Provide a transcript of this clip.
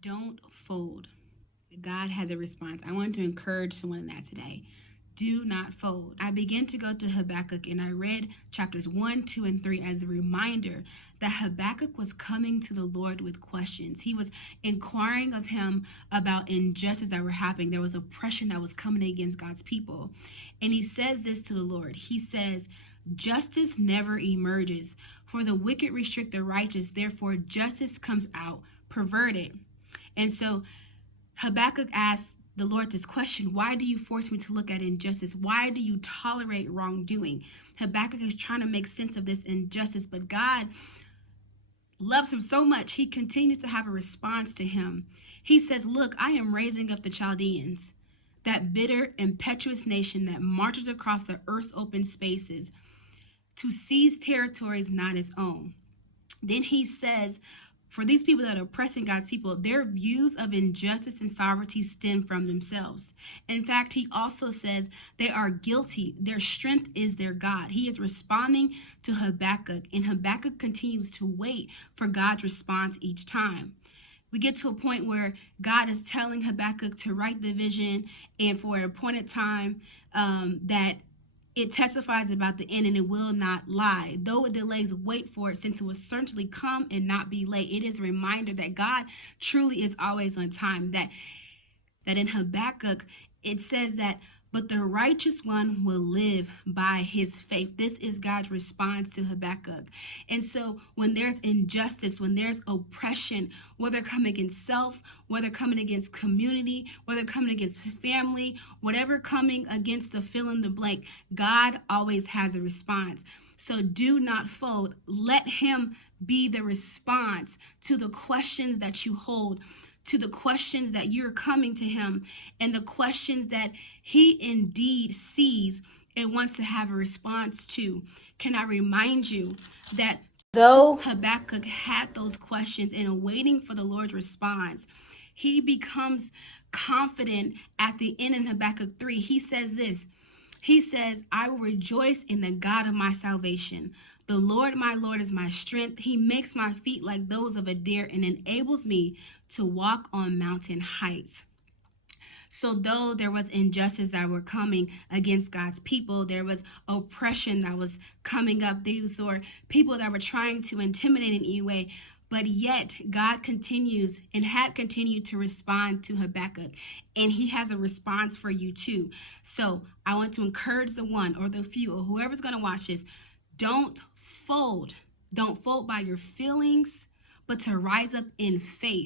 Don't fold. God has a response. I want to encourage someone in that today. Do not fold. I began to go to Habbakuk and I read chapters 1, 2, and 3 as a reminder that Habbakuk was coming to the Lord with questions. He was inquiring of him about injustice that were happening. There was oppression that was coming against God's people. And he says this to the Lord. He says, justice never emerges, for the wicked restrict the righteous. Therefore, justice comes out perverted. And so Habakkuk asked the Lord this question: why do you force me to look at injustice? Why do you tolerate wrongdoing? Habakkuk is trying to make sense of this injustice, but God loves him so much, he continues to have a response to him. He says, look, I am raising up the Chaldeans, that bitter, impetuous nation that marches across the earth's open spaces to seize territories not its own. Then he says, for these people that are oppressing God's people, their views of injustice and sovereignty stem from themselves. In fact, he also says they are guilty. Their strength is their God. He is responding to Habakkuk, and Habakkuk continues to wait for God's response each time. We get to a point where God is telling Habakkuk to write the vision and for an appointed time that it testifies about the end and it will not lie. Though it delays, wait for it, since it will certainly come and not be late. It is a reminder that God truly is always on time. That in Habakkuk, it says that, but the righteous one will live by his faith. This is God's response to Habakkuk. And so when there's injustice, when there's oppression, whether coming against self, whether coming against community, whether coming against family, whatever coming against the fill in the blank, God always has a response. So do not fold. Let him be the response to the questions that you hold, to the questions that you're coming to him, and the questions that he indeed sees and wants to have a response to. Can I remind you that though Habakkuk had those questions and waiting for the Lord's response, he becomes confident at the end in Habakkuk 3. He says this. He says, I will rejoice in the God of my salvation. The Lord, my Lord, is my strength. He makes my feet like those of a deer and enables me to walk on mountain heights. So though there was injustice that were coming against God's people, there was oppression that was coming up. These were people that were trying to intimidate in any way. But yet God continues and had continued to respond to Habakkuk. And he has a response for you too. So I want to encourage the one or the few or whoever's going to watch this. Don't fold. Don't fold by your feelings, but to rise up in faith.